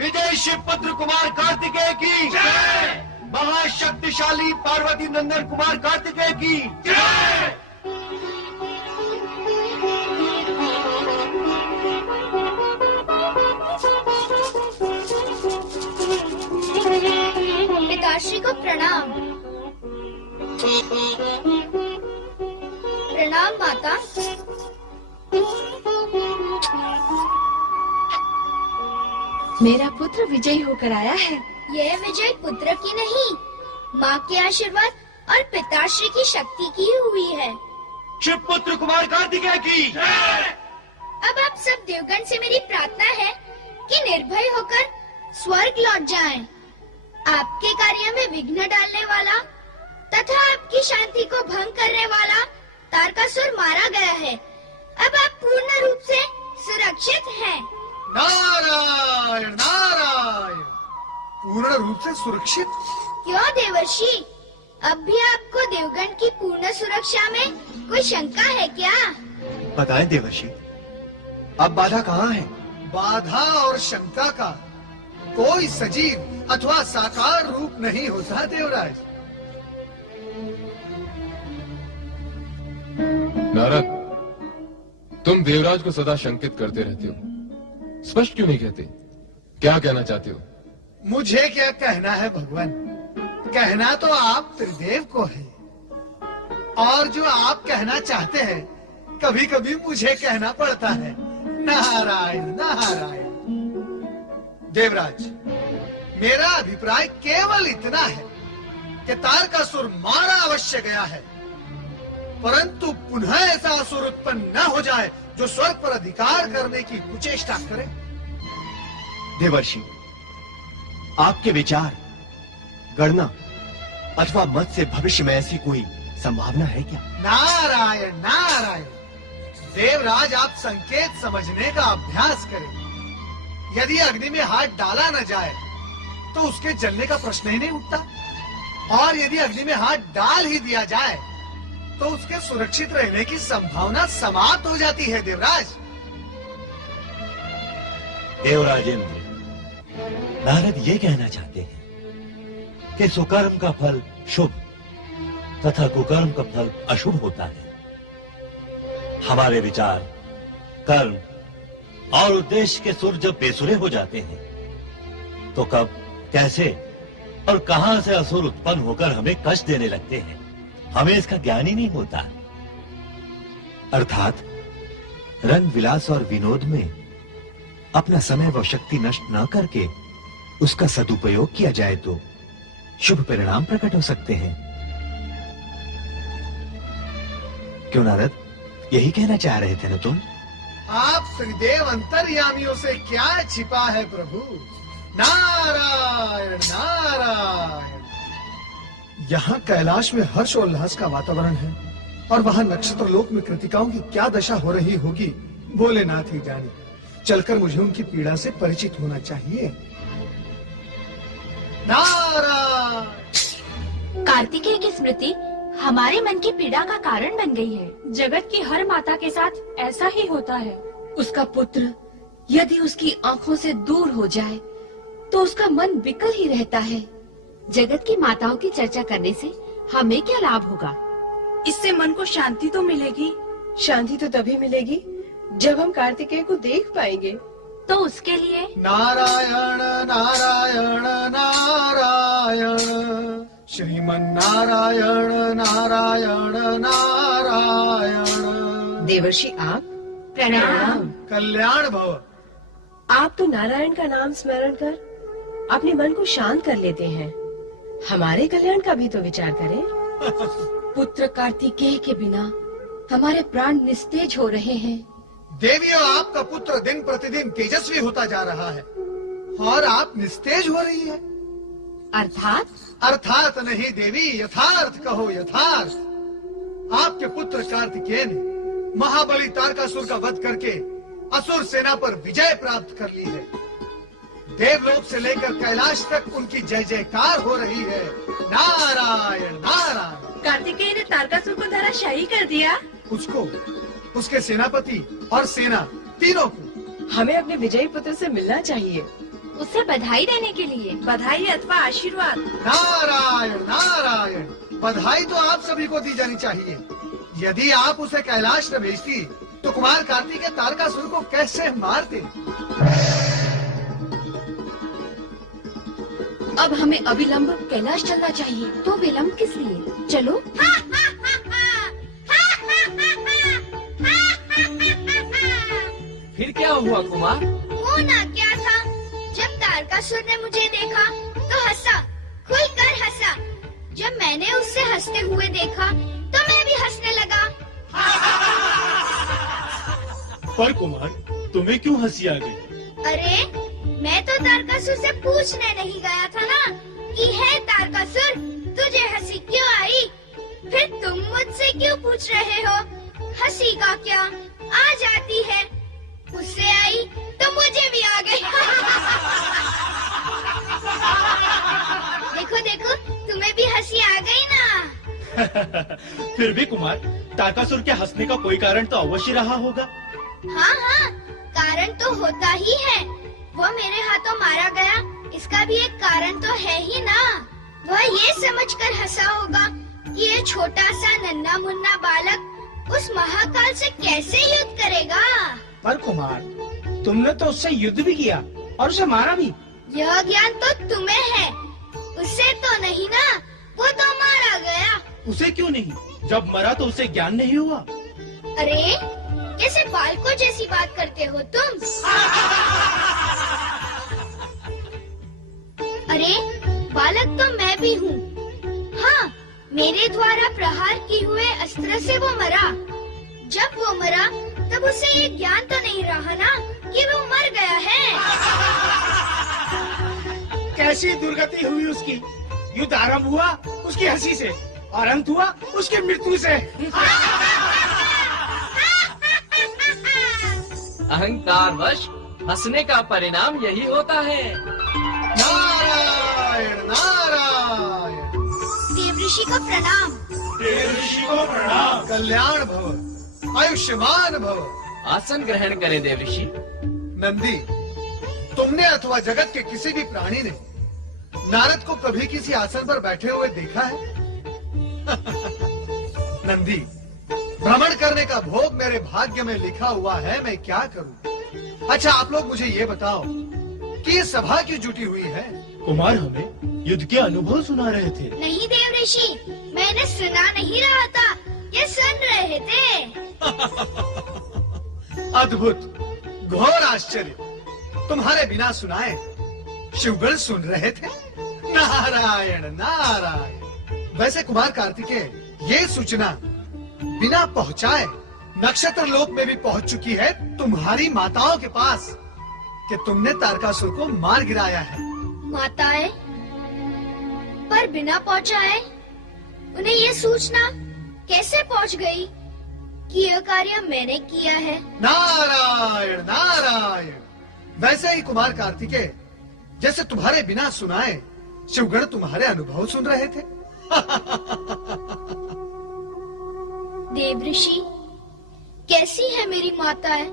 विजय शिवपुत्र कुमार कार्तिकेय की जय। महाशक्तिशाली पार्वती नंदन कुमार कार्तिकेय की जय। पिताश्री को प्रणाम। प्रणाम माता। मेरा पुत्र विजयी होकर आया है। यह विजय पुत्र की नहीं, माँ के आशीर्वाद और पिताश्री की शक्ति की हुई है। शिवपुत्र कुमार कार्तिकेय की जय। अब आप सब देवगण से मेरी प्रार्थना है कि निर्भय होकर स्वर्ग लौट जाएं। आपके कार्य में विघ्न डालने वाला तथा आपकी शांति को भंग करने वाला तारकासुर मारा गया है। अब आप पूर्ण रूप से सुरक्षित हैं। नारायण नारायण। पूर्ण रूप से सुरक्षित? क्यों देवर्षि, अब भी आपको देवगण की पूर्ण सुरक्षा में कोई शंका है क्या? बताएं देवर्षि, अब बाधा कहाँ है? बाधा और शंका का कोई सजीव अथवा साकार रूप नहीं होता देवराज। नारद, तुम देवराज को सदा शंकित करते रहते हो, स्पष्ट क्यों नहीं कहते? क्या कहना चाहते हो? मुझे क्या कहना है भगवान, कहना तो आप त्रिदेव को है, और जो आप कहना चाहते हैं कभी कभी मुझे कहना पड़ता है। नारायण नारायण। देवराज, मेरा अभिप्राय केवल इतना है कि तारकासुर मारा अवश्य गया है, परंतु पुनः ऐसा असुर उत्पन्न न हो जाए जो स्वर्ग पर अधिकार करने की कुचेष्टा करे। देवर्षि, आपके विचार, गणना अथवा मत से भविष्य में ऐसी कोई संभावना है क्या? नारायण नारायण। देवराज, आप संकेत समझने का अभ्यास करें। यदि अग्नि में हाथ डाला न जाए तो उसके जलने का प्रश्न ही नहीं उठता। और यदि अग्नि में हाथ डाल ही दिया जाए तो उसके सुरक्षित रहने की संभावना समाप्त हो जाती है देवराज। देवराजेंद्र, नारद ये कहना चाहते हैं कि सुकर्म का फल शुभ तथा कुकर्म का फल अशुभ होता है। हमारे विचार, कर्म और उद्देश्य के सुर जब बेसुरे हो जाते हैं तो कब, कैसे और कहां से असुर उत्पन्न होकर हमें कष्ट देने लगते हैं, हमें इसका ज्ञान ही नहीं होता। अर्थात रंग विलास और विनोद में अपना समय व शक्ति नष्ट न करके उसका सदुपयोग किया जाए तो शुभ परिणाम प्रकट हो सकते हैं। क्यों नारद, यही कहना चाह रहे थे ना तुम? आप त्रिदेव अंतर्यामियों से क्या छिपा है प्रभु। नारायण नारायण। यहाँ कैलाश में हर्षोल्लास का वातावरण है और वहाँ नक्षत्र लोक में कृतिकाओं की क्या दशा हो रही होगी भोलेनाथ ही जाने। चलकर मुझे उनकी पीड़ा से परिचित होना चाहिए। नारायण। कार्तिकेय की स्मृति हमारे मन की पीड़ा का कारण बन गई है। जगत की हर माता के साथ ऐसा ही होता है। उसका पुत्र यदि उसकी आंखों से दूर हो जाए तो उसका मन विकल ही रहता है। जगत की माताओं की चर्चा करने से हमें क्या लाभ होगा? इससे मन को शांति तो मिलेगी। शांति तो तभी मिलेगी जब हम कार्तिकेय को देख पाएंगे। तो उसके लिए नारायण नारायण नारायण, श्रीमन नारायण नारायण नारायण। देवर्षि आप प्रणाम। कल्याण भव। आप तो नारायण का नाम स्मरण कर अपने मन को शांत कर लेते हैं। हमारे कल्याण का भी तो विचार करें। पुत्र कार्तिकेय के बिना हमारे प्राण निस्तेज हो रहे हैं। देवियों, आपका पुत्र दिन प्रतिदिन तेजस्वी होता जा रहा है और आप निस्तेज हो रही है। अर्थात? अर्थात नहीं देवी, यथार्थ कहो यथार्थ। आपके पुत्र कार्तिकेय ने महाबली तारकासुर का वध करके असुर सेना पर विजय प्राप्त कर ली है। देवलोक से लेकर कैलाश तक उनकी जय जयकार हो रही है। नारायण नारायण। कार्तिकेय ने तारकासुर को धराशायी कर दिया। उसको, उसके सेनापति और सेना तीनों को। हमें अपने विजयी पुत्र से मिलना चाहिए। उसे बधाई देने के लिए। बधाई अथवा आशीर्वाद। नारायण नारायण। बधाई तो आप सभी को दी जानी चाहिए। यदि आप उसे कैलाश न भेजती तो कुमार कार्तिकेय तारकासुर को कैसे मारते। अब हमें अविलंब कैलाश चलना चाहिए। तो विलंब किस लिए? चलो। फिर क्या हुआ कुमार? होना क्या था, जब तारकासुर ने मुझे देखा तो हंसा, खुलकर हंसा। जब मैंने उससे हंसते हुए देखा तो मैं भी हंसने लगा। पर कुमार, तुम्हें क्यों हंसी आ गई? अरे, मैं तो तारकासुर से पूछने नहीं गया था ना कि है तारकासुर तुझे हंसी क्यों आई। फिर तुम मुझसे क्यों पूछ रहे हो? हंसी का क्या, आ जाती है। उससे आई तो मुझे भी आ गई। देखो देखो, तुम्हें भी हंसी आ गई ना। फिर भी कुमार, तारकासुर के हंसने का कोई कारण तो अवश्य रहा होगा। हाँ हाँ, कारण तो होता ही है। वो मेरे हाथों मारा गया, इसका भी एक कारण तो है ही ना। वह ये समझकर हंसा होगा कि ये छोटा सा नन्हा मुन्ना बालक उस महाकाल से कैसे युद्ध करेगा। पर कुमार, तुमने तो उससे युद्ध भी किया और उसे मारा भी। यह ज्ञान तो तुम्हें है, उसे तो नहीं ना। वो तो मारा गया। उसे क्यों नहीं? जब मरा तो उसे ज्ञान नहीं हुआ। अरे, कैसे बालकों जैसी बात करते हो तुम। अरे, बालक तो मैं भी हूँ। हाँ, मेरे द्वारा प्रहार किए हुए अस्त्र से वो मरा। जब वो मरा तब उसे ये ज्ञान तो नहीं रहा ना कि वो मर गया है। कैसी दुर्गति हुई उसकी। युद्ध आरंभ हुआ उसकी हंसी से और अंत हुआ उसकी मृत्यु से। अहंकारवश हंसने का परिणाम यही होता है। नारायण नारायण। देवऋषि को प्रणाम। ऋषि को प्रणाम। कल्याण भव, आयुष्मान भव। आसन ग्रहण करें देवऋषि। नंदी, तुमने अथवा जगत के किसी भी प्राणी ने नारद को कभी किसी आसन पर बैठे हुए देखा है? नंदी, भ्रमण करने का भोग मेरे भाग्य में लिखा हुआ है, मैं क्या करूं? अच्छा, आप लोग मुझे ये बताओ कि ये सभा क्यों जुटी हुई है? कुमार हमें युद्ध के अनुभव सुना रहे थे। नहीं देवऋषि, मैंने सुना नहीं रहा था, ये सुन रहे थे। अद्भुत, घोर आश्चर्य। तुम्हारे बिना सुनाए शिवगण सुन रहे थे। नारायण नारायण। वैसे कुमार कार्तिकेय, ये सूचना बिना पहुंचाए नक्षत्र लोक में भी पहुंच चुकी है तुम्हारी माताओं के पास कि तुमने तारकासुर को मार गिराया है। माताएं? पर बिना पहुंचाए उन्हें ये सूचना कैसे पहुंच गई कि यह कार्य मैंने किया है? नारायण नारायण। वैसे ही कुमार कार्तिकेय, जैसे तुम्हारे बिना सुनाए शिवगण तुम्हारे अनुभव सुन रहे थे। देवऋषि, कैसी है मेरी माताएं?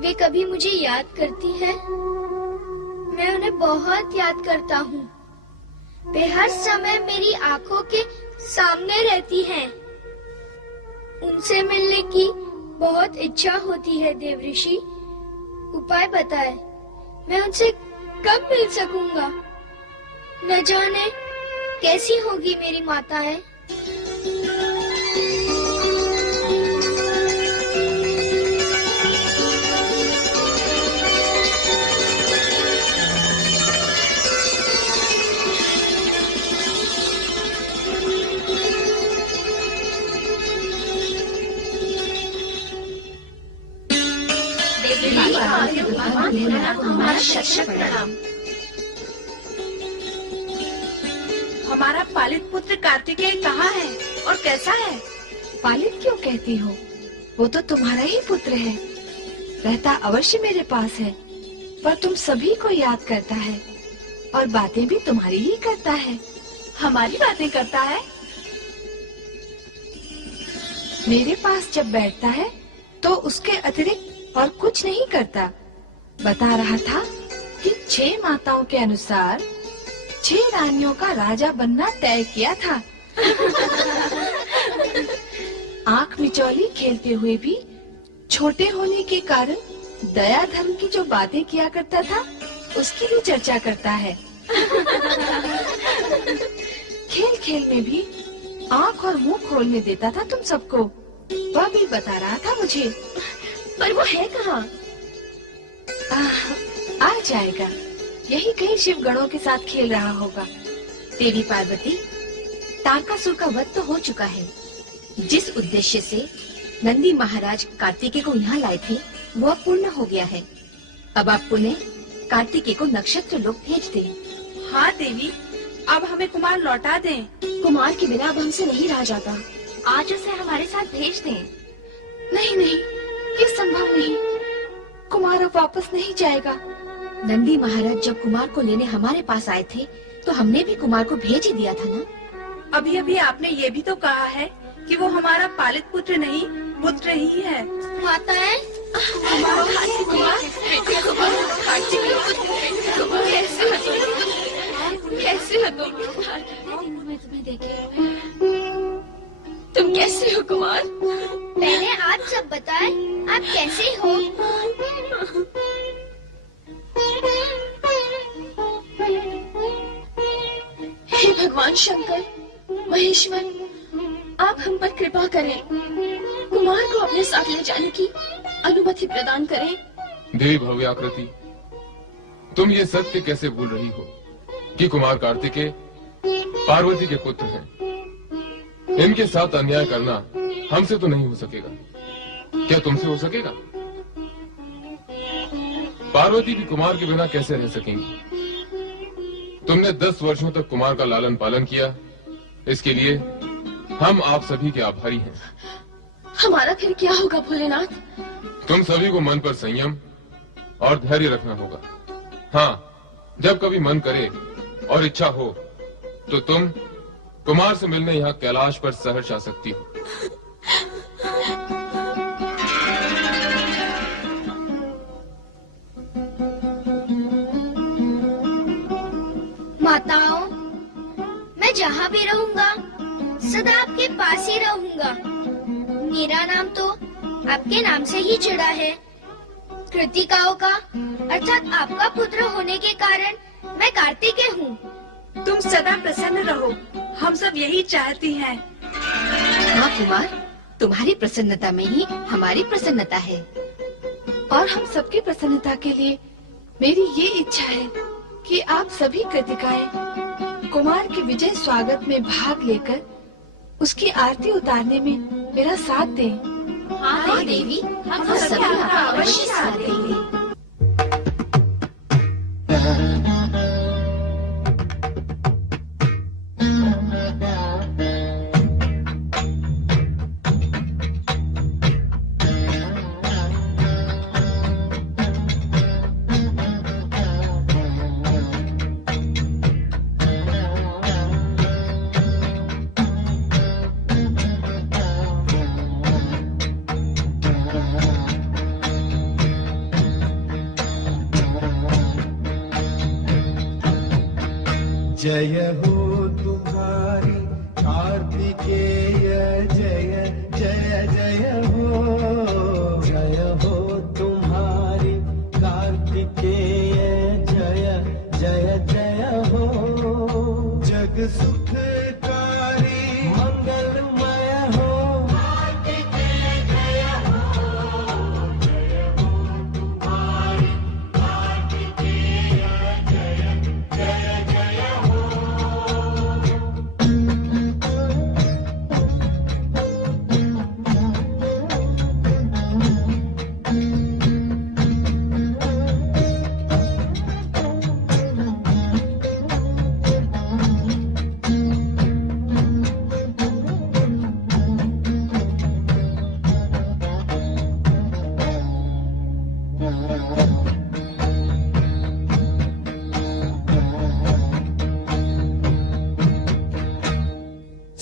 वे कभी मुझे याद करती है? मैं उन्हें बहुत याद करता हूँ। वे हर समय मेरी आंखों के सामने रहती हैं। उनसे मिलने की बहुत इच्छा होती है देवऋषि। उपाय बताए, मैं उनसे कब मिल सकूंगा? न जाने कैसी होगी मेरी माताएं। हमारा शत प्रणाम। हमारा पालित पुत्र कार्तिकेय कहाँ है और कैसा है? पालित क्यों कहती हो? वो तो तुम्हारा ही पुत्र है। रहता अवश्य मेरे पास है, पर तुम सभी को याद करता है और बातें भी तुम्हारी ही करता है। हमारी बातें करता है? मेरे पास जब बैठता है तो उसके अतिरिक्त और कुछ नहीं करता। बता रहा था कि 6 माताओं के अनुसार 6 रानियों का राजा बनना तय किया था। आंख मिचौली खेलते हुए भी छोटे होने के कारण दया धर्म की जो बातें किया करता था उसकी भी चर्चा करता है। खेल खेल में भी आंख और मुंह खोलने देता था तुम सबको। वह भी बता रहा था मुझे। पर वो है कहाँ? आ जाएगा। यही कहीं शिव गणों के साथ खेल रहा होगा। देवी पार्वती, तारकासुर का वध तो हो चुका है। जिस उद्देश्य से नंदी महाराज कार्तिकेय को यहाँ लाए थे वो अब पूर्ण हो गया है। अब आप पुनः कार्तिकेय को नक्षत्र लोक भेज दें। हाँ देवी, अब हमें कुमार लौटा दें। कुमार के बिना अब हमसे नहीं रहा जाता। आज उसे हमारे साथ भेज दें। नहीं नहीं, ये संभव नहीं। कुमार अब वापस नहीं जाएगा। नंदी महाराज जब कुमार को लेने हमारे पास आए थे तो हमने भी कुमार को भेज ही दिया था ना। अभी अभी आपने ये भी तो कहा है कि वो हमारा पालित पुत्र नहीं, पुत्र ही है। माताएं, कैसे हो तुम कैसे हो कुमार? पहले आप सब बताएं, आप कैसे हो? हे भगवान शंकर, महेश्वर, आप हम पर कृपा करें। कुमार को अपने साथ ले जाने की अनुमति प्रदान करें। देवी भव्याकृति, तुम ये सत्य कैसे भूल रही हो कि कुमार कार्तिकेय पार्वती के पुत्र हैं। इनके साथ अन्याय करना हमसे तो नहीं हो सकेगा। क्या तुमसे हो सकेगा? पार्वती भी कुमार के बिना कैसे रह सकेंगी? तुमने 10 वर्षों तक कुमार का लालन पालन किया, इसके लिए हम आप सभी के आभारी हैं। हमारा फिर क्या होगा भोलेनाथ? तुम सभी को मन पर संयम और धैर्य रखना होगा। हाँ, जब कभी मन करे और इच्छा हो तो तुम कुमार से मिलने यहाँ कैलाश पर सहर्ष आ सकती हो। माताओं, मैं जहाँ भी रहूंगा सदा आपके पास ही रहूंगा। मेरा नाम तो आपके नाम से ही जुड़ा है। कृतिकाओं का अर्थात आपका पुत्र होने के कारण मैं कार्तिकेय हूँ। तुम सदा प्रसन्न रहो, हम सब यही चाहती हैं। हाँ कुमार, तुम्हारी प्रसन्नता में ही हमारी प्रसन्नता है। और हम सबकी प्रसन्नता के लिए मेरी ये इच्छा है कि आप सभी कृतिकाएं कुमार के विजय स्वागत में भाग लेकर उसकी आरती उतारने में मेरा साथ दें। हाँ देवी, हम सभी आपका अवश्य साथ देंगे। जय हो तुम्हारी कार्तिकेय, जय जय जय हो। जय हो तुम्हारी कार्तिकेय, जय जय जय हो। जग सुखकारी मंगलमय हो। कार्तिकेय जय हो। जय हो तुम्हारी कार्तिकेय, जय जय जय हो।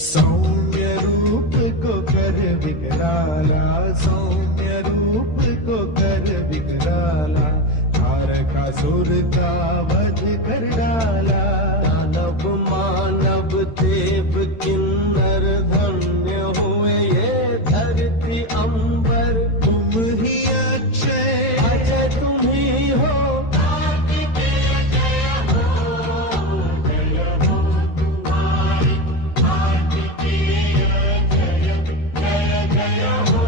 सौम्य रूप को कर विकराला, सौम्य रूप को कर विकराला। तारकासुर का वध कर डाला। दानव मानव देव किन्नर धन्य हुए ये धरती अंबर। तुम ही अक्षय अजय तुम ही हो। कार्तिकेय जय हो। जय हो तुम्हारी कार्तिकेय, जय जय जय हो।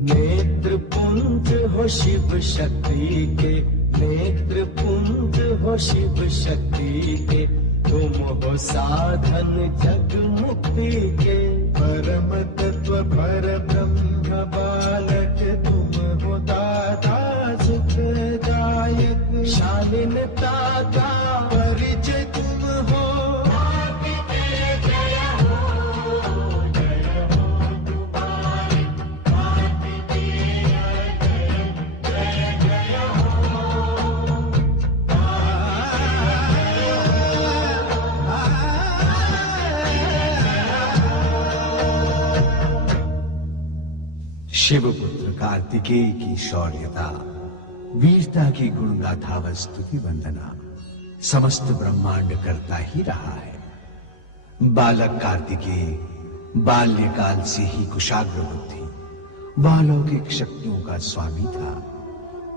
नेत्र पुंज हो शिव शक्ति के, नेत्र पुंज हो शिव शक्ति के। तुम हो साधन जग मुक्ति के। परम तत्व पर ब्रह्म बालक तुम हो दाता सुखदायक। शालीनता का परिचय तुम हो। कार्तिकेय जय हो। जय हो तुम्हारी कार्तिकेय, जय जय जय हो। शिवपुत्र कार्तिकेय की शौर्यता, वीरता की गुण गाथा व स्तुति वंदना समस्त ब्रह्मांड करता ही रहा है। बालक कार्तिकेय बाल्यकाल से ही कुशाग्र बुद्धि व अलौकिक शक्तियों का स्वामी था।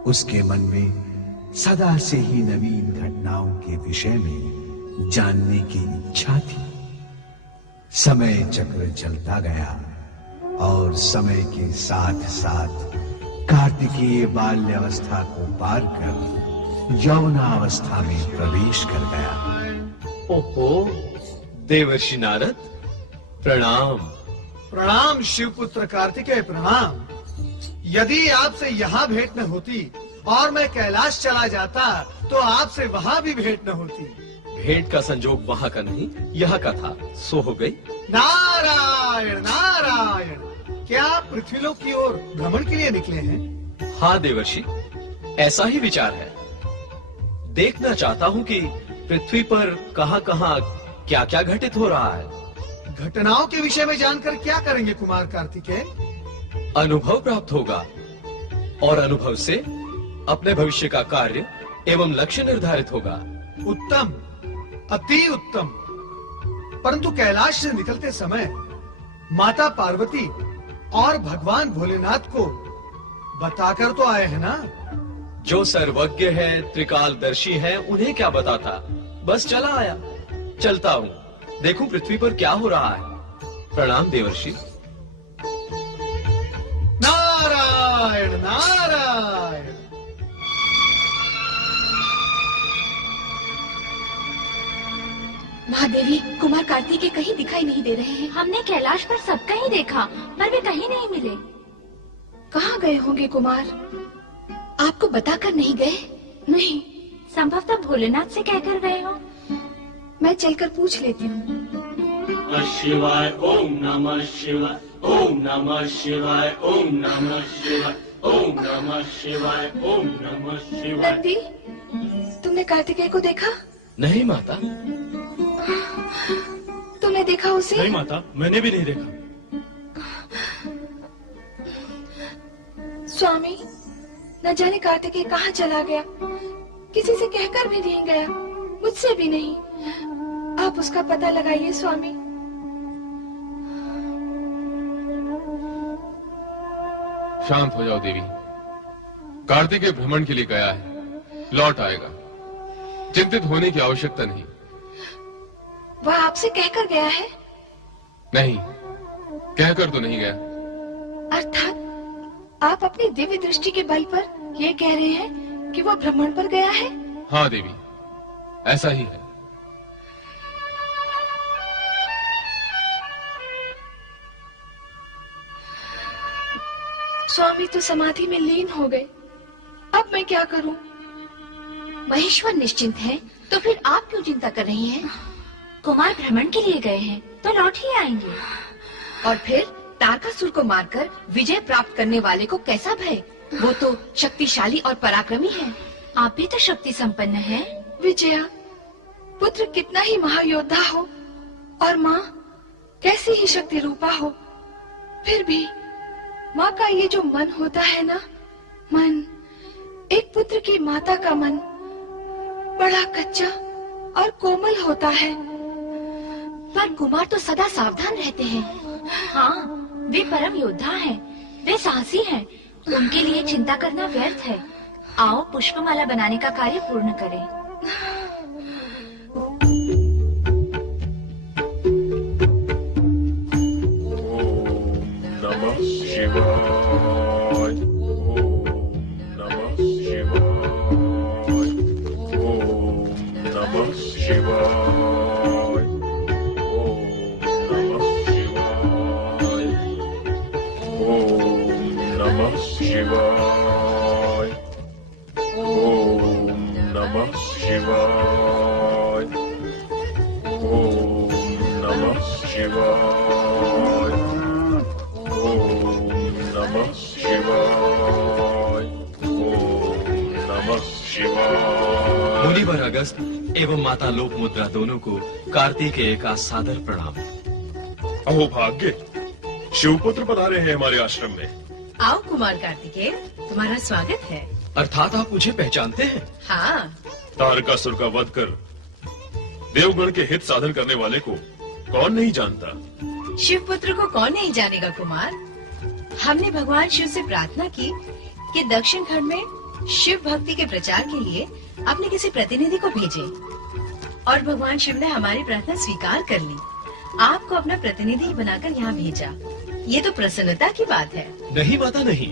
उसके मन में सदा से ही नवीन घटनाओं के विषय में जानने की इच्छा थी। समय चक्र चलता गया और समय के साथ साथ कार्तिकेय बाल्यावस्था को पार कर यौनावस्था में प्रवेश कर गया। ओहो, देवर्षि नारद, प्रणाम। प्रणाम शिवपुत्र कार्तिकेय, प्रणाम। यदि आपसे यहाँ भेंट न होती और मैं कैलाश चला जाता तो आपसे वहाँ भी भेंट न होती। भेंट का संजोग वहाँ का नहीं, यहाँ का था, सो हो गई। नारायण नारायण, क्या आप पृथ्वीलोक की ओर भ्रमण के लिए निकले हैं? हाँ देवर्षि, ऐसा ही विचार है। देखना चाहता हूँ कि पृथ्वी पर कहाँ-कहाँ क्या-क्या घटित हो रहा है। घटनाओं के विषय में जानकर क्या करेंगे कुमार कार्तिकेय? अनुभव प्राप्त होगा और अनुभव से अपने भविष्य का कार्य एवं लक्ष्य निर्धारित होगा। उत्तम, अति उत्तम। परंतु कैलाश से निकलते समय माता पार्वती और भगवान भोलेनाथ को बताकर तो आए हैं ना? जो सर्वज्ञ है, त्रिकालदर्शी है, उन्हें क्या बताता, बस चला आया। चलता हूँ, देखूं पृथ्वी पर क्या हो रहा है। प्रणाम देवर्षि। नारायण नारायण। महादेवी, कुमार कार्तिकेय कहीं दिखाई नहीं दे रहे हैं। हमने कैलाश पर सब कहीं देखा, पर वे कहीं नहीं मिले। कहाँ गए होंगे कुमार? आपको बताकर नहीं गए? नहीं, संभवतः भोलेनाथ से कहकर गए हो। मैं चलकर पूछ लेती हूँ। नमः शिवाय, ओम नमः शिवाय, ओम नमः शिवाय, ओम नमः शिवाय, ओम नमः शिवाय, ओम नमः शिवाय। नंदी, तुमने कार्तिकेय को देखा? नहीं माता। तुमने देखा उसे? नहीं माता, मैंने भी नहीं देखा। स्वामी, न जाने कार्तिकेय कहाँ चला गया। किसी से कहकर भी नहीं गया, मुझसे भी नहीं। आप उसका पता लगाइए स्वामी। शांत हो जाओ देवी। कार्तिकेय भ्रमण के लिए गया है, लौट आएगा। चिंतित होने की आवश्यकता नहीं। वह आपसे कहकर गया है? नहीं, कहकर तो नहीं गया। अर्थात आप अपनी दिव्य दृष्टि के बल पर ये कह रहे हैं कि वह भ्रमण पर गया है? हाँ देवी, ऐसा ही है। स्वामी तो समाधि में लीन हो गए। अब मैं क्या करूं? महेश्वर निश्चिंत है, तो फिर आप क्यों चिंता कर रही हैं? कुमार भ्रमण के लिए गए हैं, तो लौट ही आएंगे। और फिर तारकासुर को मारकर विजय प्राप्त करने वाले को कैसा भय? वो तो शक्तिशाली और पराक्रमी है। आप भी तो शक्ति संपन्न हैं। विजया, पुत्र कितना ही महायोद्धा हो और माँ कैसी ही शक्ति रूपा हो, फिर भी माँ का ये जो मन होता है ना, मन, एक पुत्र की माता का मन बड़ा कच्चा और कोमल होता है। पर कुमार तो सदा सावधान रहते हैं। हाँ, वे परम योद्धा हैं, वे साहसी हैं। उनके लिए चिंता करना व्यर्थ है। आओ पुष्पमाला बनाने का कार्य पूर्ण करें। नमः शिवाय, ओम नमः शिवाय, ओम नमः शिवाय, ओम नमः शिवाय, ओम नमः शिवाय, ओम नमः शिवाय, ओम नमः शिवाय, ओम नमः शिवाय। मुनिवर अगस्त एवं माता लोकमुद्रा दोनों को कार्तिकेय का सादर प्रणाम। अहो भाग्य, शिवपुत्र पधारे हैं हमारे आश्रम में। आओ कुमार कार्तिकेय, तुम्हारा स्वागत है। अर्थात आप मुझे पहचानते हैं? हाँ। तारकासुर का वध कर देवगण के हित साधन करने वाले को कौन नहीं जानता। शिव पुत्र को कौन नहीं जानेगा कुमार। हमने भगवान शिव से प्रार्थना की कि दक्षिण खंड में शिव भक्ति के प्रचार के लिए अपने किसी प्रतिनिधि को भेजें, और भगवान शिव ने हमारी प्रार्थना स्वीकार कर ली। आपको अपना प्रतिनिधि बनाकर यहाँ भेजा। ये तो प्रसन्नता की बात है। नहीं माता नहीं,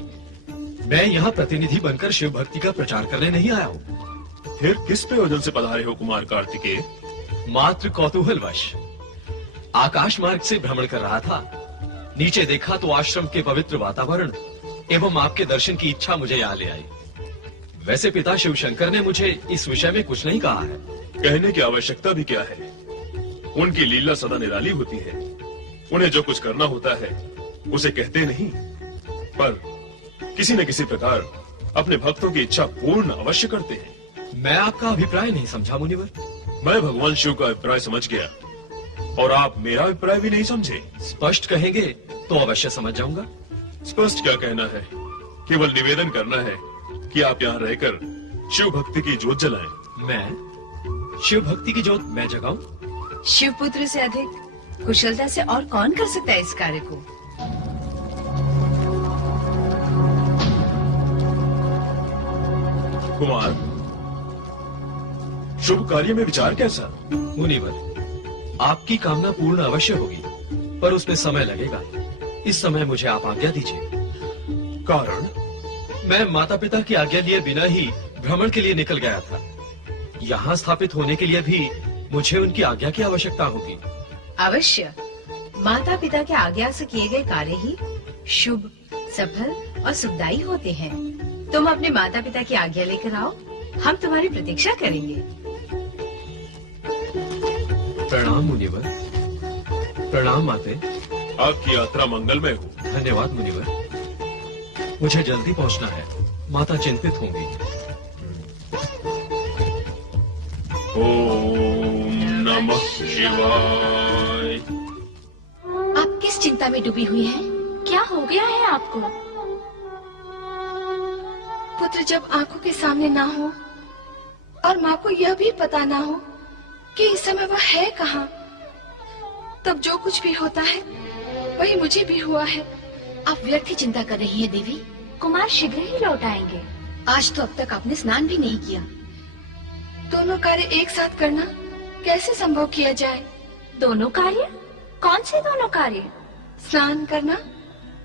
मैं यहाँ प्रतिनिधि बनकर शिव भक्ति का प्रचार करने नहीं आया हूँ। फिर किस प्रयोजन से पधारे हो कुमार कार्तिकेय? मात्र कौतूहलवश। आकाश मार्ग से भ्रमण कर रहा था। नीचे देखा तो आश्रम के पवित्र वातावरण एवं आपके दर्शन की इच्छा मुझे यहाँ ले आई। वैसे पिता शिवशंकर ने मुझे इस विषय में कुछ नहीं कहा है। कहने की आवश्यकता भी क्या है, उनकी लीला सदा निराली होती है। उन्हें जो कुछ करना होता है उसे कहते नहीं, पर किसी न किसी प्रकार अपने भक्तों की इच्छा पूर्ण अवश्य करते हैं। मैं आपका अभिप्राय नहीं समझा मुनिवर। मैं भगवान शिव का अभिप्राय समझ गया और आप मेरा अभिप्राय भी नहीं समझे। स्पष्ट कहेंगे तो अवश्य समझ जाऊंगा। स्पष्ट क्या कहना है, केवल निवेदन करना है कि आप यहाँ रहकर शिव भक्ति की ज्योत जलाएं। मैं शिव भक्ति की ज्योत मैं जगाऊं? शिवपुत्र से अधिक कुशलता से और कौन कर सकता है इस कार्य को? कुमार, शुभ कार्य में विचार कैसा? मुनिवर, आपकी कामना पूर्ण अवश्य होगी, पर उसमें समय लगेगा। इस समय मुझे आप आज्ञा दीजिए। कारण? मैं माता पिता की आज्ञा लिए बिना ही भ्रमण के लिए निकल गया था। यहाँ स्थापित होने के लिए भी मुझे उनकी आज्ञा की आवश्यकता होगी। अवश्य। माता पिता के आज्ञा से किए गए कार्य ही शुभ, सफल और सुखदायी होते हैं। तुम अपने माता पिता की आज्ञा लेकर आओ, हम तुम्हारी प्रतीक्षा करेंगे। प्रणाम मुनिवर। प्रणाम माते। आपकी यात्रा मंगलमय हो। धन्यवाद मुनिवर। मुझे जल्दी पहुंचना है, माता चिंतित होंगी। ओम नमः शिवाय। आप किस चिंता में डूबी हुई हैं? क्या हो गया है आपको? पुत्र जब आंखों के सामने ना हो और माँ को यह भी पता ना हो कि इस समय वह है कहाँ, तब जो कुछ भी होता है वही मुझे भी हुआ है। आप व्यर्थ ही चिंता कर रही हैं देवी। कुमार शीघ्र ही लौट आएंगे। आज तो अब तक आपने स्नान भी नहीं किया। दोनों कार्य एक साथ करना कैसे संभव किया जाए? दोनों कार्य? कौन से दोनों कार्य? स्नान करना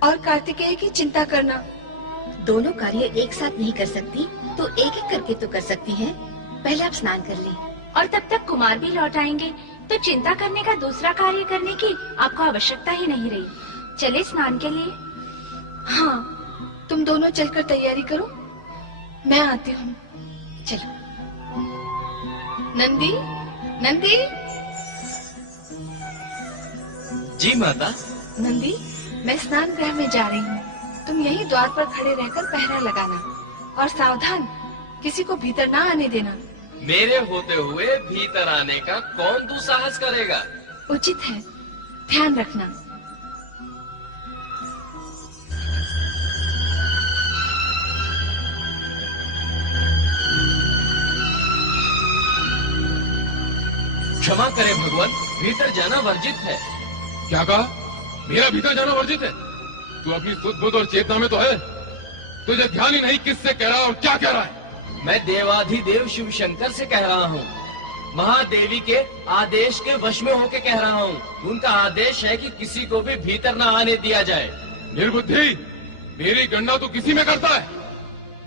और कार्तिकेय की चिंता करना। दोनों कार्य एक साथ नहीं कर सकती तो एक एक करके तो कर सकती हैं। पहले आप स्नान कर लें। और तब तक कुमार भी लौट आएंगे तो चिंता करने का दूसरा कार्य करने की आपको आवश्यकता ही नहीं रही। चले स्नान के लिए। हाँ, तुम दोनों चलकर तैयारी करो, मैं आती हूँ। चलो। नंदी, नंदी। जी माता। नंदी, मैं स्नान गृह में जा रही हूँ। तुम यहीं द्वार पर खड़े रहकर पहरा लगाना और सावधान, किसी को भीतर ना आने देना। मेरे होते हुए भीतर आने का कौन दुस्साहस करेगा? उचित है, ध्यान रखना। क्षमा करें भगवान, भीतर जाना वर्जित है। क्या कहा? मेरा भीतर जाना वर्जित है? तू अपनी सुध बुध और चेतना में तो है, तुझे ध्यान ही नहीं किससे कह रहा और क्या कह रहा है। मैं देवाधिदेव शिव शंकर से कह रहा हूँ, महादेवी के आदेश के वश में होके कह रहा हूँ। उनका आदेश है कि किसी को भी भीतर न आने दिया जाए। निर्बुद्धि, मेरी गणना तो किसी में करता है।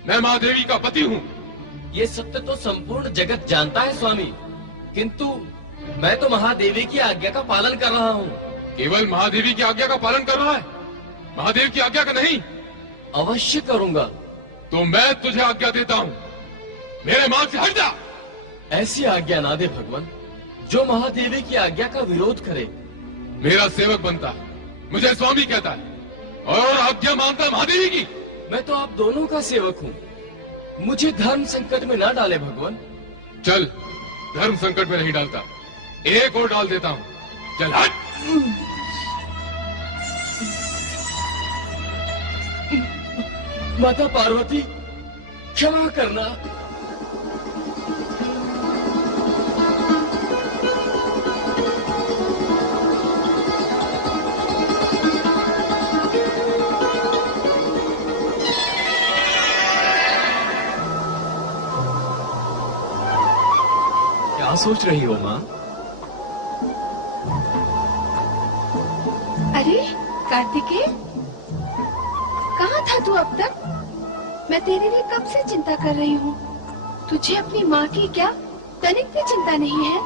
मैं महादेवी का पति हूँ। ये सत्य तो संपूर्ण जगत जानता है स्वामी, किंतु मैं तो महादेवी की आज्ञा का पालन कर रहा हूँ। केवल महादेवी की आज्ञा का पालन कर रहा है, महादेव की आज्ञा का नहीं। अवश्य करूँगा। तो मैं तुझे आज्ञा देता हूँ, मेरे मार्ग से हट जा। ऐसी आज्ञा ना दे भगवान, जो महादेवी की आज्ञा का विरोध करे। मेरा सेवक बनता, मुझे स्वामी कहता है और आज्ञा मानता महादेवी की। मैं तो आप दोनों का सेवक हूँ, मुझे धर्म संकट में ना डाले भगवान। चल, धर्म संकट में नहीं डालता, एक और डाल देता हूँ। चल हट। माता पार्वती, क्षमा करना। क्या सोच रही हो माँ? अरे कार्तिकेय, कहाँ था तू अब तक? मैं तेरे लिए कब से चिंता कर रही हूँ। तुझे अपनी माँ की क्या तनिक भी चिंता नहीं है?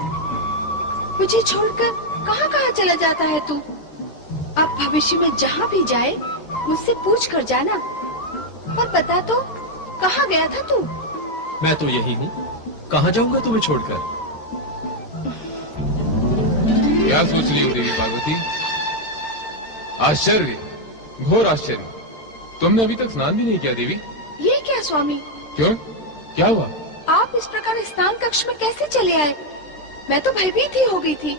मुझे छोड़कर कहाँ कहाँ चला जाता है तू? अब भविष्य में जहाँ भी जाए मुझसे पूछ कर जाना। पर बता तो, कहाँ गया था तू? मैं तो यही हूँ, कहाँ जाऊंगा तुम्हें छोड़कर? क्या सोच रही हो देवी पार्वती? आश्चर्य, घोर आश्चर्य। तुमने अभी तक स्नान भी नहीं किया देवी। ये क्या स्वामी? क्यों, क्या हुआ? आप इस प्रकार स्नान कक्ष में कैसे चले आए? मैं तो भयभीत ही हो गई थी।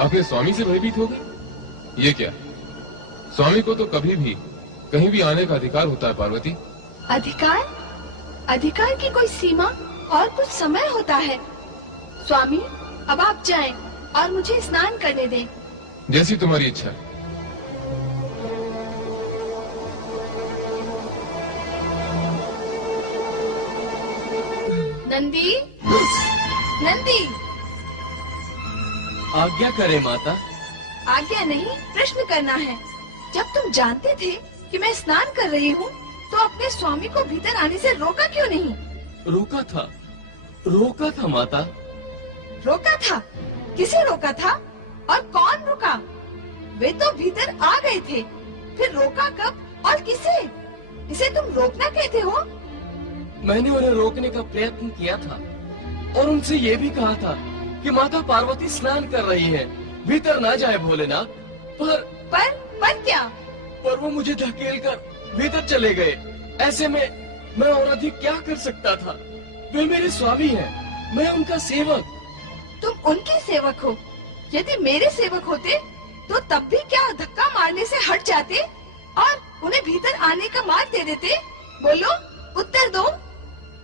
अपने स्वामी से भयभीत हो गई? ये क्या? स्वामी को तो कभी भी कहीं भी आने का अधिकार होता है पार्वती। अधिकार? अधिकार की कोई सीमा और कुछ समय होता है। स्वामी, अब आप जाएं और मुझे स्नान करने दें। जैसी तुम्हारी इच्छा। नंदी, नंदी। आज्ञा करे माता। आज्ञा नहीं, प्रश्न करना है। जब तुम जानते थे कि मैं स्नान कर रही हूँ, तो अपने स्वामी को भीतर आने से रोका क्यों नहीं? रोका था माता। रोका था? किसे रोका था और कौन रोका? वे तो भीतर आ गए थे, फिर रोका कब और किसे? इसे तुम रोकना कहते हो? मैंने उन्हें रोकने का प्रयत्न किया था और उनसे ये भी कहा था कि माता पार्वती स्नान कर रही है, भीतर ना जाए भोलेनाथ। पर क्या? पर वो मुझे धकेल कर भीतर चले गए। ऐसे में मैं और अधिक क्या कर सकता था? वे मेरे स्वामी हैं, मैं उनका सेवक। तुम उनके सेवक हो? यदि मेरे सेवक होते तो तब भी क्या धक्का मारने से हट जाते और उन्हें भीतर आने का मार्ग दे देते? बोलो, उत्तर दो।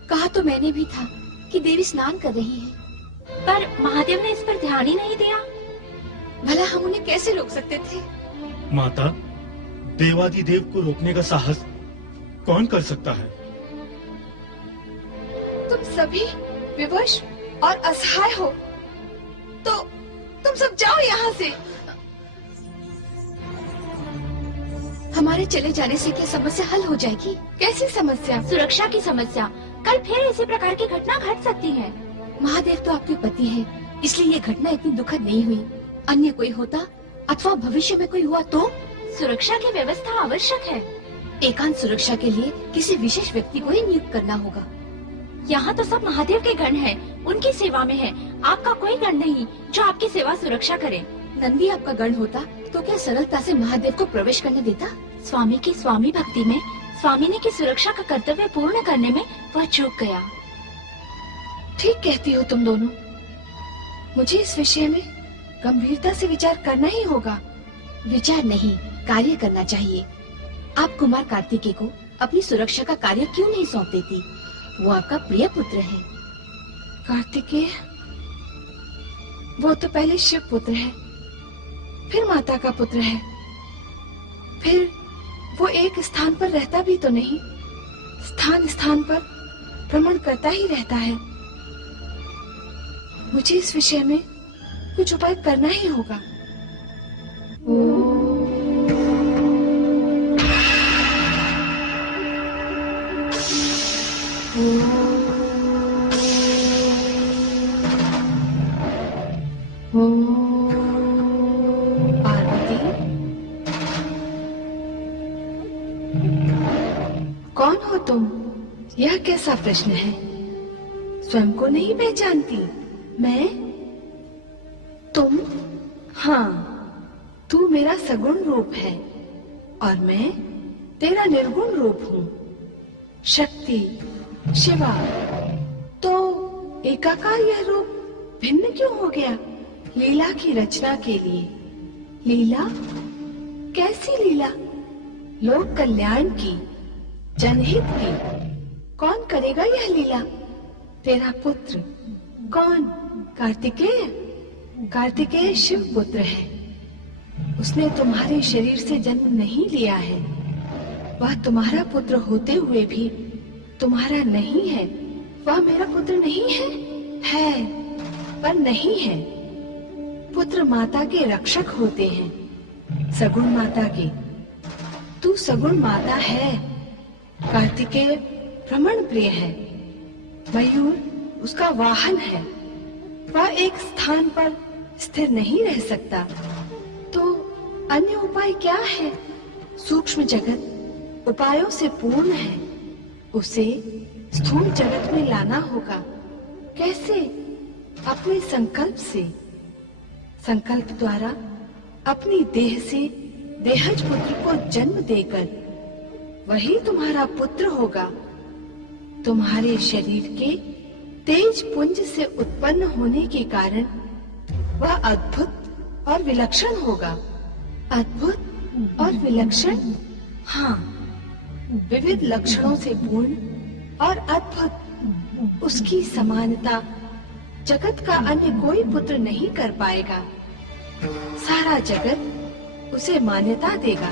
कहा तो मैंने भी था कि देवी स्नान कर रही है, पर महादेव ने इस पर ध्यान ही नहीं दिया। भला हम उन्हें कैसे रोक सकते थे? माता, देवादिदेव को रोकने का साहस कौन कर सकता है? तुम सभी विवश और असहाय हो, तो तुम सब जाओ यहाँ से। हमारे चले जाने से क्या समस्या हल हो जाएगी? कैसी समस्या? सुरक्षा की समस्या। कल फिर इसी प्रकार की घटना घट सकती है। महादेव तो आपके पति है, इसलिए ये घटना इतनी दुखद नहीं हुई। अन्य कोई होता अथवा भविष्य में कोई हुआ तो? सुरक्षा की व्यवस्था आवश्यक है। एकांत सुरक्षा के लिए किसी विशेष व्यक्ति को ही नियुक्त करना होगा। यहाँ तो सब महादेव के गण हैं, उनकी सेवा में है। आपका कोई गण नहीं जो आपकी सेवा सुरक्षा करे। नंदी आपका गण होता तो क्या सरलता से महादेव को प्रवेश करने देता? स्वामी की स्वामी भक्ति में स्वामिनी की सुरक्षा का कर्तव्य पूर्ण करने में वह चूक गया। ठीक कहती हो तुम दोनों। मुझे इस विषय में गंभीरता से विचार करना ही होगा। विचार नहीं, कार्य करना चाहिए। आप कुमार कार्तिकेय को अपनी सुरक्षा का कार्य क्यों नहीं सौंप देती? वो आपका प्रिय पुत्र है। कार्तिकेय? वो तो पहले शिव पुत्र है, फिर माता का पुत्र है, फिर वो एक स्थान पर रहता भी तो नहीं, स्थान स्थान पर भ्रमण करता ही रहता है। मुझे इस विषय में कुछ उपाय करना ही होगा। पार्वती, कौन हो तुम? यह कैसा प्रश्न है? स्वयं को नहीं पहचानती? मैं? तुम? हाँ, तू मेरा सगुण रूप है और मैं तेरा निर्गुण रूप हूँ। शक्ति, शिवा। तो एकाकार यह रूप भिन्न क्यों हो गया? लीला की रचना के लिए। लीला? कैसी लीला? लोक कल्याण की, जनहित की। कौन करेगा यह लीला? तेरा पुत्र। कौन? कार्तिकेय। कार्तिकेय शिव पुत्र है। उसने तुम्हारे शरीर से जन्म नहीं लिया है। वह तुम्हारा पुत्र होते हुए भी तुम्हारा नहीं है। वह मेरा पुत्र नहीं है? है, पर नहीं है। पुत्र माता के रक्षक होते हैं, सगुण माता के। तू सगुण माता है। कार्तिकेय भ्रमण प्रिय है। मयूर उसका वाहन है। वह एक स्थान पर स्थिर नहीं रह सकता, तो अन्य उपाय क्या है? सूक्ष्म जगत उपायों से पूर्ण है, उसे स्थूल जगत में लाना होगा। कैसे? अपने संकल्प से। संकल्प द्वारा अपनी देह से देहज पुत्र को जन्म देकर वही तुम्हारा पुत्र होगा। तुम्हारे शरीर के तेज पुंज से उत्पन्न होने के कारण वह अद्भुत और विलक्षण होगा। अद्भुत और विलक्षण? हाँ, विविध लक्षणों से पूर्ण और अद्भुत। उसकी समानता जगत का अन्य कोई पुत्र नहीं कर पाएगा। सारा जगत उसे मान्यता देगा।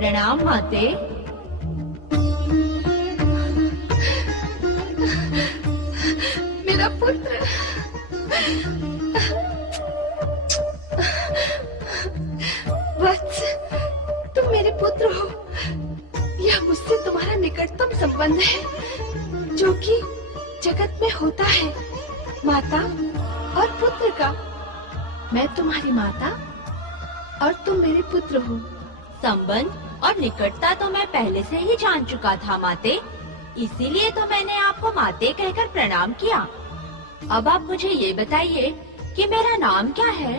प्रणाम माते। मेरा पुत्र। वत्स, तुम मेरे पुत्र हो। यह मुझसे तुम्हारा निकटतम संबंध है जो कि जगत में होता है। मैं तुम्हारी माता और तुम मेरे पुत्र हो। संबंध और निकटता तो मैं पहले से ही जान चुका था माते, इसीलिए तो मैंने आपको माते कहकर प्रणाम किया। अब आप मुझे ये बताइए कि मेरा नाम क्या है?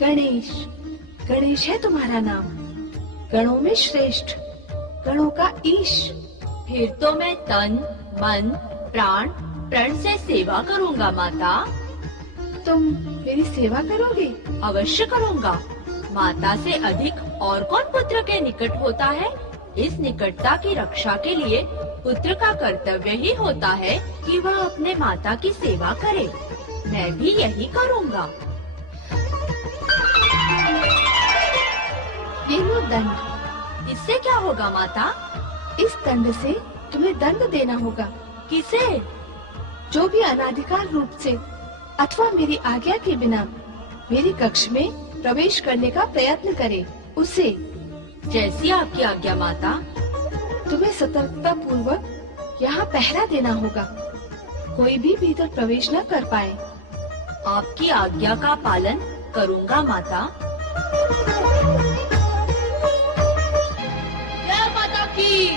गणेश। गणेश है तुम्हारा नाम, गणों में श्रेष्ठ, गणों का ईश। फिर तो मैं तन, मन, प्राण, प्रण से सेवा करूँगा माता। तुम मेरी सेवा करोगे? अवश्य करूँगा। माता से अधिक और कौन पुत्र के निकट होता है? इस निकटता की रक्षा के लिए पुत्र का कर्तव्य ही होता है कि वह अपने माता की सेवा करे। मैं भी यही करूँगा। ये लो दंड। इससे क्या होगा माता? इस दंड से तुम्हें दंड देना होगा। किसे? जो भी अनाधिकार रूप से अथवा मेरी आज्ञा के बिना मेरे कक्ष में प्रवेश करने का प्रयत्न करे, उसे। जैसी आपकी आज्ञा माता। तुम्हें सतर्कता पूर्वक यहाँ पहरा देना होगा, कोई भी भीतर प्रवेश न कर पाए। आपकी आज्ञा का पालन करूँगा माता। जय माता की।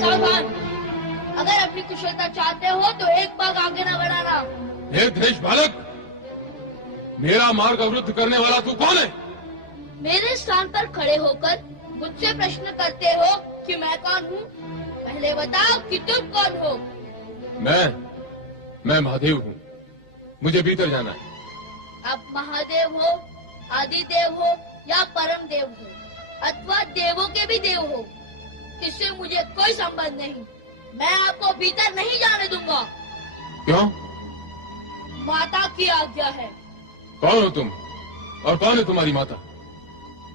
सावधान, अगर अपनी कुशलता चाहते हो तो एक पाग आगे न बढ़ाना। हे द्वेष बालक, मेरा मार्ग अवरुद्ध करने वाला तू कौन है? मेरे स्थान पर खड़े होकर मुझसे प्रश्न करते हो कि मैं कौन हूँ? पहले बताओ कि तुम कौन हो? मैं महादेव हूँ। मुझे भीतर जाना है। आप महादेव हो, आदिदेव हो या परम देव हो अथवा देवों के भी देव हो, इससे मुझे कोई संबंध नहीं। मैं आपको भीतर नहीं जाने दूंगा। क्यों? माता की आज्ञा है। कौन हो तुम और कौन है तुम्हारी माता?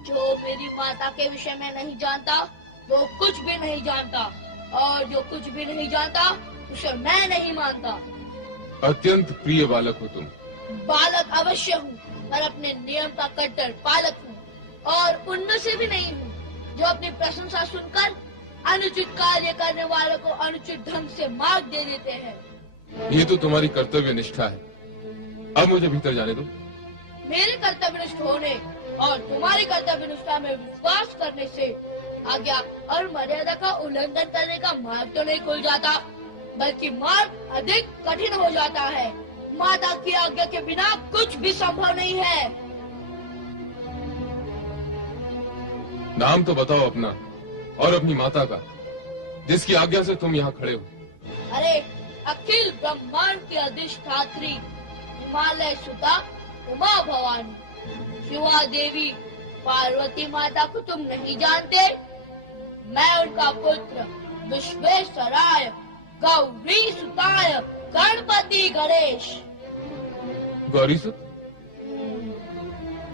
जो मेरी माता के विषय में नहीं जानता वो कुछ भी नहीं जानता, और जो कुछ भी नहीं जानता उसे मैं नहीं मानता। अत्यंत प्रिय बालक हो तुम। बालक अवश्य हूँ, पर अपने नियम का कट्टर पालक हूँ, और उनमें से भी नहीं हूँ जो अपनी प्रशंसा सुनकर अनुचित कार्य करने वालों को अनुचित ढंग से मार्ग दे देते हैं। ये तो तुम्हारी कर्तव्य निष्ठा है। अब मुझे भीतर जाने दो। मेरे कर्तव्यनिष्ठ होने और तुम्हारी कर्तव्यनिष्ठा में विश्वास करने से आज्ञा और मर्यादा का उल्लंघन करने का मार्ग तो नहीं खुल जाता, बल्कि मार्ग अधिक कठिन हो जाता है। माता की आज्ञा के बिना कुछ भी संभव नहीं है। नाम तो बताओ अपना और अपनी माता का, जिसकी आज्ञा से तुम यहाँ खड़े हो। अरे अखिल ब्रह्मांड की अधिष्ठात्री हिमालय सुता उमा भवानी शिवा देवी पार्वती माता को तुम नहीं जानते? मैं उनका पुत्र विश्वेश्वराय गौरी सुताय गणपति गणेश। गौरी सुत?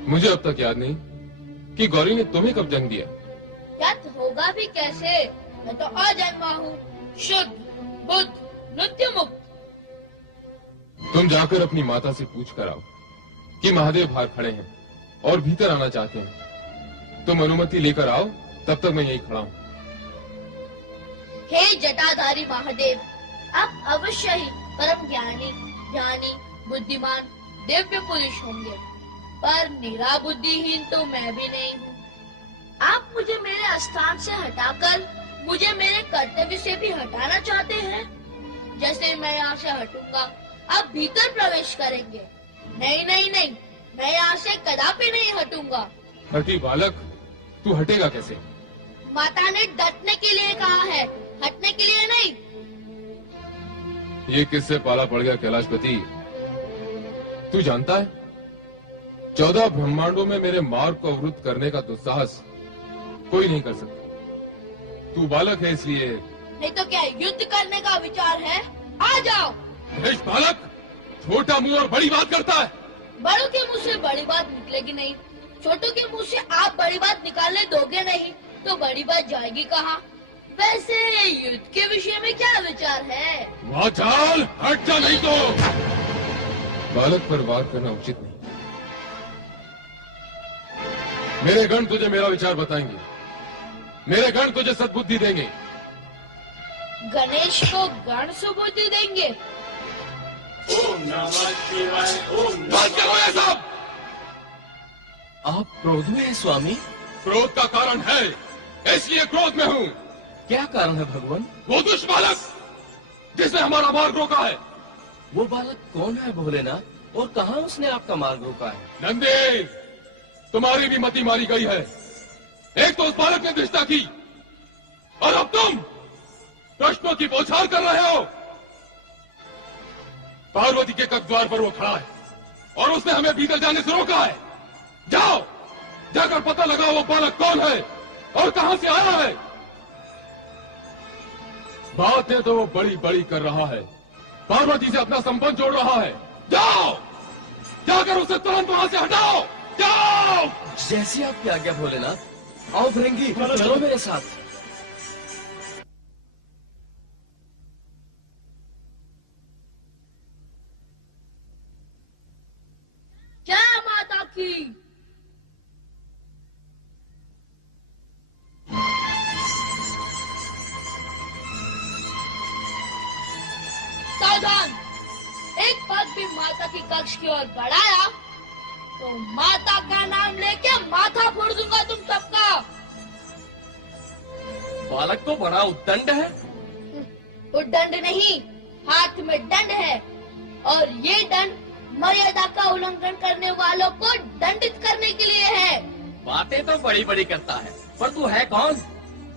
मुझे अब तक याद नहीं कि गौरी ने तुम्हें कब जन्म दिया। याद होगा भी कैसे, मैं तो अजन्मा हूँ, शुद्ध बुद्ध नित्य मुक्त। तुम जाकर अपनी माता से पूछ कर आओ कि महादेव बाहर खड़े हैं और भीतर आना चाहते हैं। तुम अनुमति लेकर आओ, तब तक मैं यहीं खड़ा हूँ। हे जटाधारी महादेव, आप अवश्य ही परम ज्ञानी, ज्ञानी, बुद्धिमान, दिव्य पुरुष होंगे, पर निरा बुद्धिहीन तो मैं भी नहीं हूँ। आप मुझे मेरे स्थान से हटाकर मुझे मेरे कर्तव्य से भी हटाना चाहते हैं। जैसे मैं यहाँ से हटूंगा, आप भीतर प्रवेश करेंगे। नहीं नहीं नहीं, मैं यहाँ से कदापि नहीं हटूंगा। हटी बालक, तू हटेगा कैसे? माता ने डटने के लिए कहा है, हटने के लिए नहीं। ये किससे पाला पड़ गया कैलाशपति? तू जानता है 14 ब्रह्मांडों में मेरे मार्ग को अवरुद्ध करने का दुस्साहस कोई नहीं कर सकता। तू बालक है इसलिए। नहीं तो क्या युद्ध करने का विचार है? आ जाओ। बालक छोटा मुंह और बड़ी बात करता है। बड़ों के मुंह से बड़ी बात निकलेगी नहीं, छोटों के मुंह से आप बड़ी बात निकालने दोगे नहीं तो बड़ी बात जाएगी कहाँ? वैसे युद्ध के विषय में क्या विचार है? वाचाल, हट जा नहीं तो। बालक पर वार करना उचित नहीं। मेरे गण तुझे मेरा विचार बताएंगे, मेरे गण तुझे सद्बुद्धि देंगे। गणेश को गण सुबुद्धि देंगे। ओम नमः शिवाय ओम बंद करो ये सब। आप क्रोध में हैं स्वामी? क्रोध का कारण है, इसलिए क्रोध में हूँ। क्या कारण है भगवान? वो दुष्ट बालक जिसने हमारा मार्ग रोका है। वो बालक कौन है भोलेनाथ, और कहाँ उसने आपका मार्ग रोका है? नंदी, तुम्हारी भी मति मारी गई है। एक तो उस बालक ने दृष्टा की, और अब तुम प्रश्नों की बौछार कर रहे हो। पार्वती के कब्र पर वो खड़ा है और उसने हमें भीतर जाने से रोका है। जाओ, जाकर पता लगाओ वो बालक कौन है और कहां से आया है। बातें तो वो बड़ी बड़ी कर रहा है, पार्वती से अपना संबंध जोड़ रहा है। जाओ, जाकर उसे तुरंत वहां से हटाओ। जाओ। जैसी आपकी आज्ञा भोलेनाथ। आओ भृंगी, चलो मेरे साथ। जय माता की। सावधान, एक पग भी माता की कक्ष की ओर बढ़ाया तो माता का नाम लेके माथा फोड़ दूंगा तुम सबका। बालक तो बड़ा उद्दंड है। उद्दंड नहीं, हाथ में दंड है, और ये दंड मर्यादा का उल्लंघन करने वालों को दंडित करने के लिए है। बातें तो बड़ी बड़ी करता है, पर तू है कौन?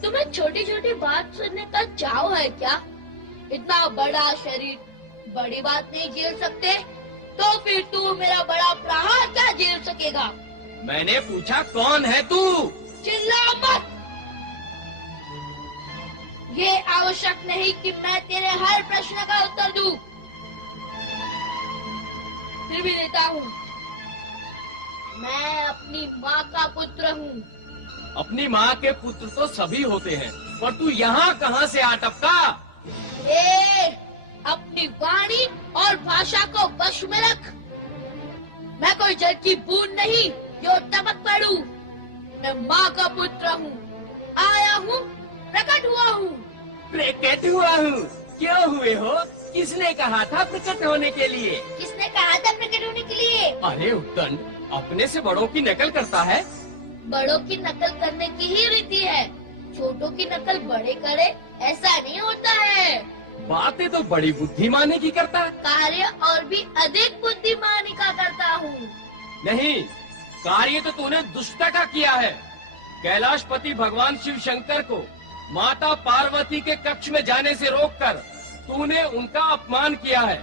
तुम्हें छोटी छोटी बात सुनने का चाव है क्या? इतना बड़ा शरीर बड़ी बात नहीं झेल सकते, तो फिर तू मेरा बड़ा प्रहार क्या झेल सकेगा? मैंने पूछा कौन है तू? चिल्ला मत। ये आवश्यक नहीं कि मैं तेरे हर प्रश्न का उत्तर दूं। फिर भी देता हूँ। मैं अपनी माँ का पुत्र हूँ। अपनी माँ के पुत्र तो सभी होते हैं, पर तू यहाँ कहाँ से आ टपका? अपनी वाणी और भाषा को वश में रख। मैं कोई जल की बूंद नहीं जो टपक पड़ू। मैं माँ का पुत्र हूँ, आया हूँ, प्रकट हुआ हूँ। प्रकट हुआ हूँ? क्यों हुए हो? किसने कहा था प्रकट होने के लिए? किसने कहा था प्रकट होने के लिए? अरे उद्दंड, अपने से बड़ों की नकल करता है। बड़ों की नकल करने की ही रीति है, छोटों की नकल बड़े करे ऐसा नहीं होता है। बातें तो बड़ी बुद्धिमानी की करता है। कार्य और भी अधिक बुद्धिमानी का करता हूँ। नहीं, कार्य तो तूने दुष्टता का किया है। कैलाशपति भगवान शिव शंकर को माता पार्वती के कक्ष में जाने से रोककर तूने उनका अपमान किया है।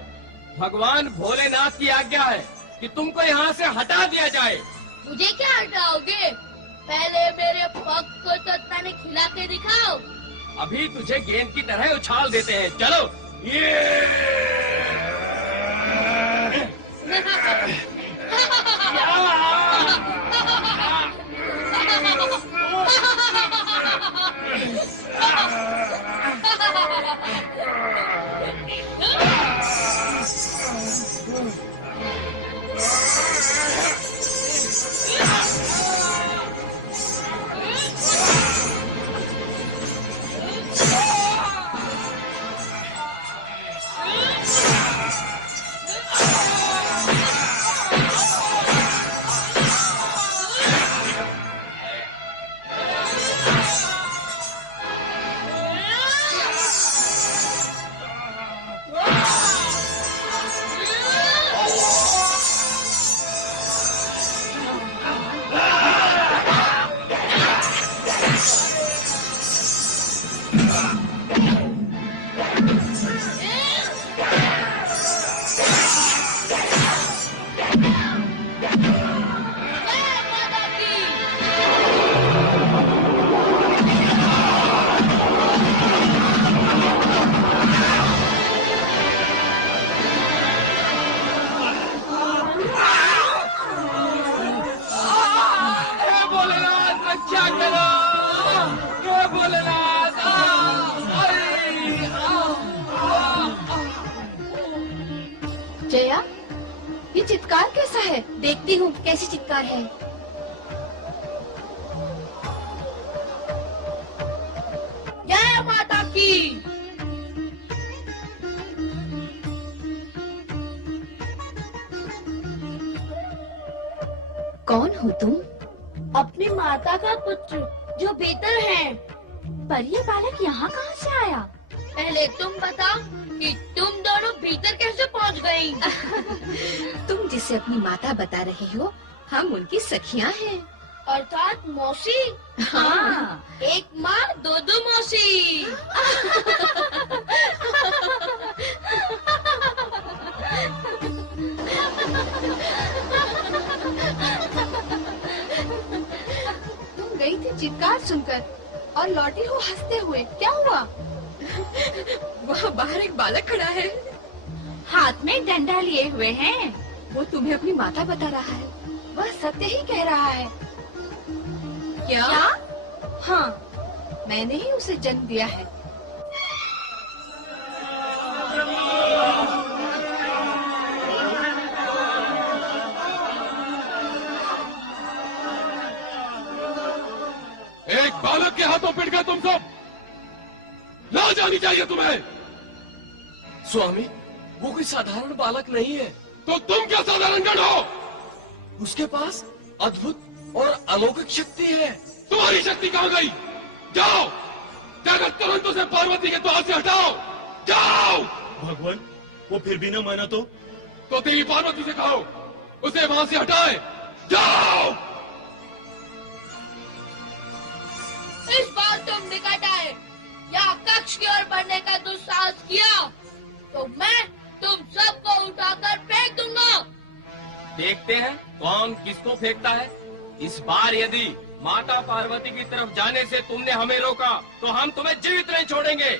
भगवान भोलेनाथ की आज्ञा है कि तुमको यहाँ से हटा दिया जाए। मुझे क्या हटाओगे? पहले मेरे पग को तो तने खिला के दिखाओ। अभी तुझे गेंद की तरह उछाल देते हैं। चलो। जया, ये चित्कार कैसा है? देखती हूँ कैसी चित्कार है। जय माता की। कौन हो तुम? अपनी माता का पुत्र जो भीतर है। पर ये बालक यहाँ कहाँ से आया? पहले तुम बताओ कि तुम दोनों भीतर कैसे पहुंच गई? तुम जिसे अपनी माता बता रहे हो, हम उनकी सखियां हैं। अर्थात मौसी। हाँ। एक माँ दो मौसी। तुम गई थी चित्कार सुनकर और लौटी हो हंसते हुए, क्या हुआ? वहाँ बाहर एक बालक खड़ा है, हाथ में डंडा लिए हुए हैं। वो तुम्हें अपनी माता बता रहा है। वह सत्य ही कह रहा है। क्या? हाँ, मैंने ही उसे जन्म दिया है। एक बालक के हाथों पिट गए तुम सब। लाज आनी चाहिए तुम्हें। स्वामी, वो कोई साधारण बालक नहीं है। तो तुम क्या साधारण गण हो? उसके पास अद्भुत और अलौकिक शक्ति है। तुम्हारी शक्ति कहाँ गई? जाओ, जाकर तुरंत उसे पार्वती के द्वार से हटाओ। जाओ। भगवान, वो फिर भी न माना तो देवी पार्वती से कहो उसे वहां से हटाए। जाओ। इस बार तुम निकट आए या कक्ष की ओर बढ़ने का दुस्साहस किया तो मैं तुम सबको उठाकर फेंक दूंगा। देखते हैं कौन किसको फेंकता है। इस बार यदि माता पार्वती की तरफ जाने से तुमने हमें रोका तो हम तुम्हें जीवित नहीं छोड़ेंगे।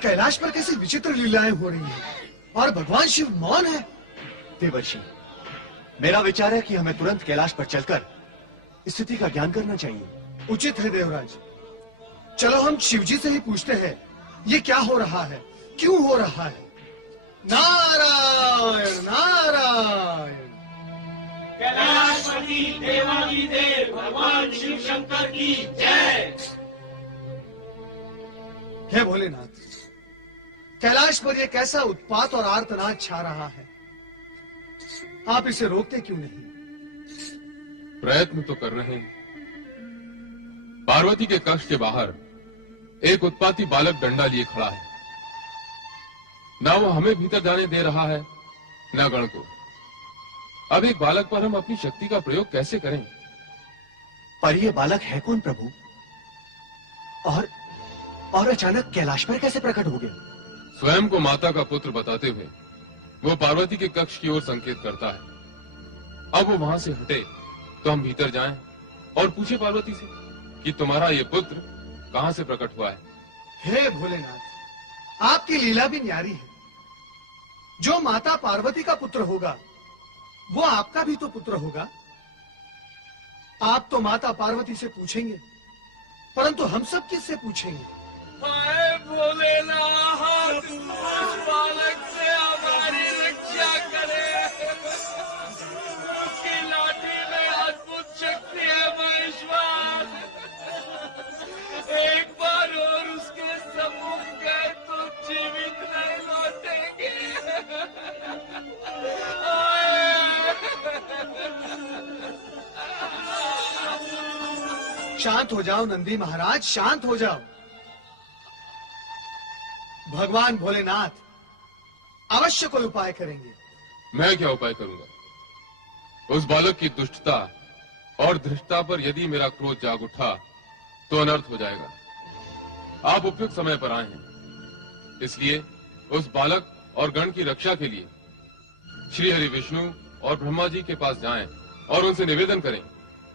कैलाश पर कैसी विचित्र लीलाएं हो रही हैं और भगवान शिव मौन है। देवर्षि, मेरा विचार है कि हमें तुरंत कैलाश पर चलकर स्थिति का ज्ञान करना चाहिए। उचित है देवराज। चलो हम शिवजी से ही पूछते हैं ये क्या हो रहा है, क्यों हो रहा है। नारायण नारायण। कैलाशपति देवाधिदेव भगवान शिव शंकर की जय। हे भोलेनाथ, कैलाश पर यह कैसा उत्पात और आर्तनाद छा रहा है, आप इसे रोकते क्यों नहीं? प्रयत्न तो कर रहे हैं। पार्वती के कक्ष के बाहर एक उत्पाती बालक डंडा लिए खड़ा है। ना वो हमें भीतर जाने दे रहा है, ना गण को। अब एक बालक पर हम अपनी शक्ति का प्रयोग कैसे करें? पर यह बालक है कौन प्रभु? और अचानक कैलाश पर कैसे प्रकट हो गया? स्वयं को माता का पुत्र बताते हुए वो पार्वती के कक्ष की ओर संकेत करता है। अब वो वहां से हटे तो हम भीतर जाएं और पूछे पार्वती से कि तुम्हारा ये पुत्र कहां से प्रकट हुआ है। हे भोलेनाथ, आपकी लीला भी न्यारी है। जो माता पार्वती का पुत्र होगा वो आपका भी तो पुत्र होगा। आप तो माता पार्वती से पूछेंगे, परंतु हम सब किससे पूछेंगे? हाय भोलेनाथ, उस बालक से हमारी रक्षा करे। उसकी लाठी में अद्भुत शक्ति है महेश्वर। एक बार और उसके सम्मुख गए तो जीवित नहीं लौटेंगे। शांत हो जाओ नंदी महाराज, शांत हो जाओ। भगवान भोलेनाथ अवश्य कोई उपाय करेंगे। मैं क्या उपाय करूंगा? उस बालक की दुष्टता और धृष्टता पर यदि मेरा क्रोध जाग उठा तो अनर्थ हो जाएगा। आप उपयुक्त समय पर आए हैं, इसलिए उस बालक और गण की रक्षा के लिए श्री हरि विष्णु और ब्रह्मा जी के पास जाएं और उनसे निवेदन करें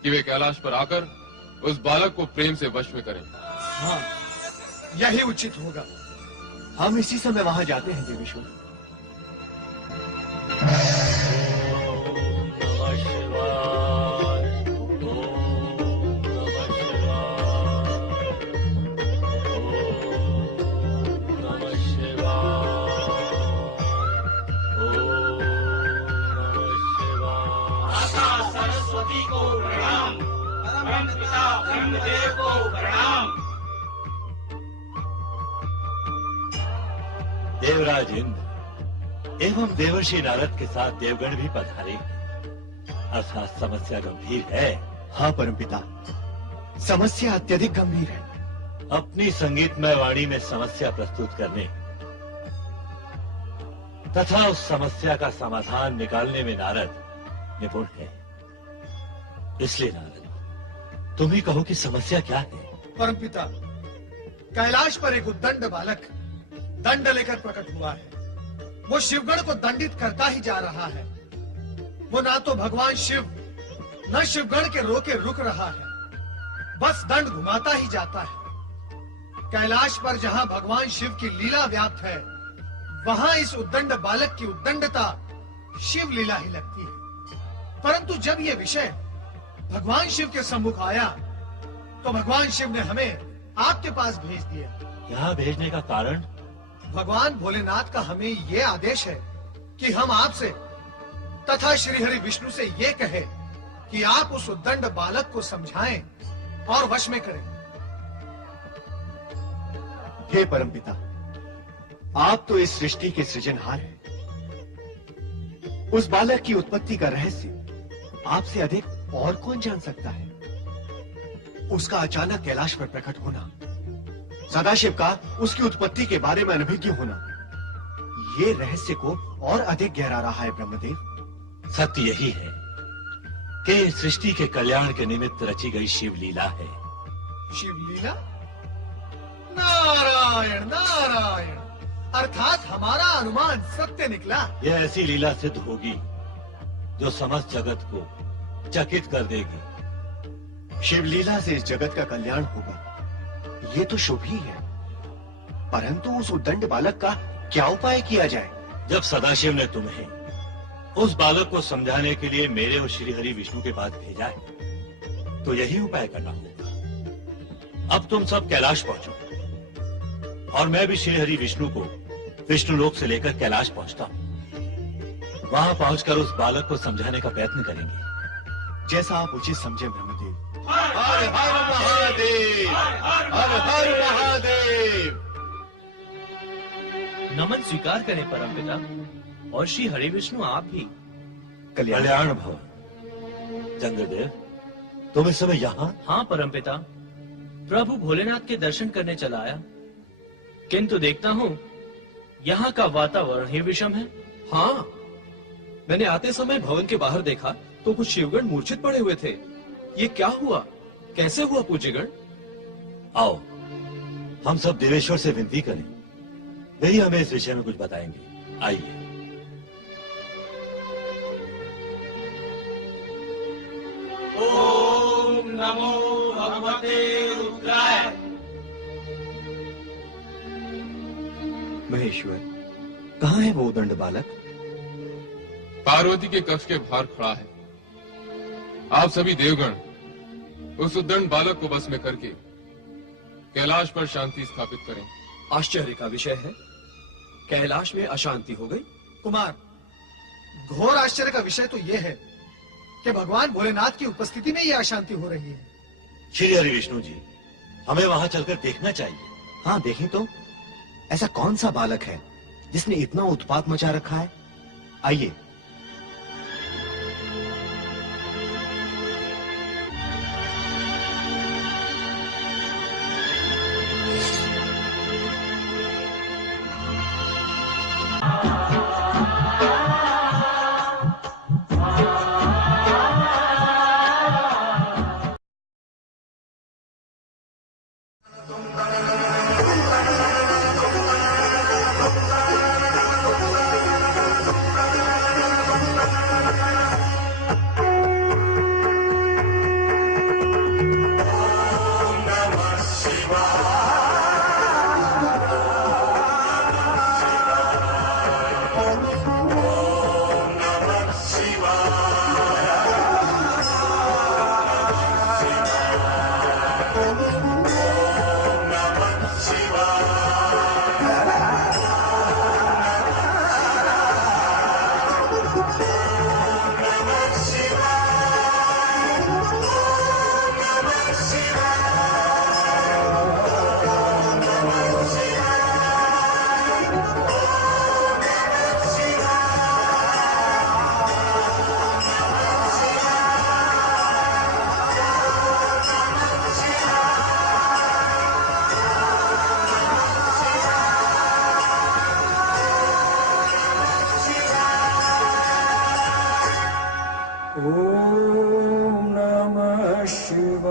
कि वे कैलाश पर आकर उस बालक को प्रेम से वश में करें। हाँ, यही उचित होगा। हम इसी समय वहां जाते हैं देवेश्वर। सरस्वती को प्रणाम, परम पिता ब्रह्मदेव को प्रणाम। देवराज इंद्र एवं देवर्षि नारद के साथ देवगण भी पधारे हैं। अर्थात समस्या गंभीर है। हाँ परमपिता, समस्या अत्यधिक गंभीर है। अपनी संगीतमय वाणी में समस्या प्रस्तुत करने तथा उस समस्या का समाधान निकालने में नारद निपुण है। इसलिए नारद, तुम ही कहो कि समस्या क्या है। परमपिता, कैलाश पर एक उद्दंड बालक दंड लेकर प्रकट हुआ है। वो शिवगण को दंडित करता ही जा रहा है। वो ना तो भगवान शिव न शिवगण के रोके रुक रहा है, बस दंड घुमाता ही जाता है। कैलाश पर जहां भगवान शिव की लीला व्याप्त है, वहां इस उद्दंड बालक की उद्दंडता शिव लीला ही लगती है। परंतु जब ये विषय भगवान शिव के सम्मुख आया, तो भगवान शिव ने हमें आपके पास भेज दिया। यहाँ भेजने का कारण? भगवान भोलेनाथ का हमें ये आदेश है कि हम आपसे तथा श्रीहरि विष्णु से ये कहे कि आप उस उद्दंड बालक को समझाएं और वश में करें। हे परमपिता, आप तो इस सृष्टि के सृजनहार हैं। उस बालक की उत्पत्ति का रहस्य आपसे अधिक और कौन जान सकता है? उसका अचानक कैलाश पर प्रकट होना, सदाशिव का उसकी उत्पत्ति के बारे में अनभिज्ञ होना, ये रहस्य को और अधिक गहरा रहा है ब्रह्मदेव। सत्य यही है कि सृष्टि के कल्याण के निमित्त रची गई शिव लीला है। शिव लीला? नारायण नारायण, अर्थात हमारा अनुमान सत्य निकला। यह ऐसी लीला सिद्ध होगी जो समस्त जगत को चकित कर देगी। शिव लीला से इस जगत का कल्याण होगा, ये तो शुभ ही है। परंतु उस उद्दंड बालक का क्या उपाय किया जाए? जब सदाशिव ने तुम्हें उस बालक को समझाने के लिए मेरे और श्री हरि विष्णु के पास भेजा है, तो यही उपाय करना होगा। अब तुम सब कैलाश पहुंचो और मैं भी श्री हरि विष्णु को विष्णु लोक से लेकर कैलाश पहुंचता हूं। वहां पहुंचकर उस बालक को समझाने का प्रयत्न करेंगे। जैसा आप उचित समझे ब्रह्मदेव। हर हर महादेव, हर हर महादेव। नमन स्वीकार करें परमपिता, और श्री हरि विष्णु आप भी। कल्याण भव। चंद्रदेव, तुम इस समय यहाँ? हाँ परमपिता, प्रभु भोलेनाथ के दर्शन करने चला आया, किंतु देखता हूँ यहाँ का वातावरण ही विषम है। हाँ, मैंने आते समय भवन के बाहर देखा तो कुछ शिवगण मूर्छित पड़े हुए थे। ये क्या हुआ, कैसे हुआ पूज्यगण? आओ, हम सब देवेश्वर से विनती करें, वही हमें इस विषय में कुछ बताएंगे। आइए। ओम नमो भगवते रुद्राय। महेश्वर, कहाँ है वो उद्दंड बालक? पार्वती के कक्ष के बाहर खड़ा है। आप सभी देवगण उस उद्दंड बालक को बस में करके कैलाश पर शांति स्थापित करें। आश्चर्य का विषय है, कैलाश में अशांति हो गई। कुमार, घोर आश्चर्य का विषय तो यह है कि भगवान भोलेनाथ की उपस्थिति में यह अशांति हो रही है। श्री हरि विष्णु जी, हमें वहां चलकर देखना चाहिए। हाँ, देखें तो ऐसा कौन सा बालक है जिसने इतना उत्पात मचा रखा है? आइए।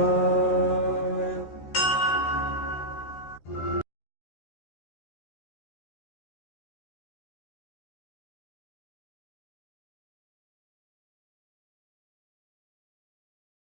नमः।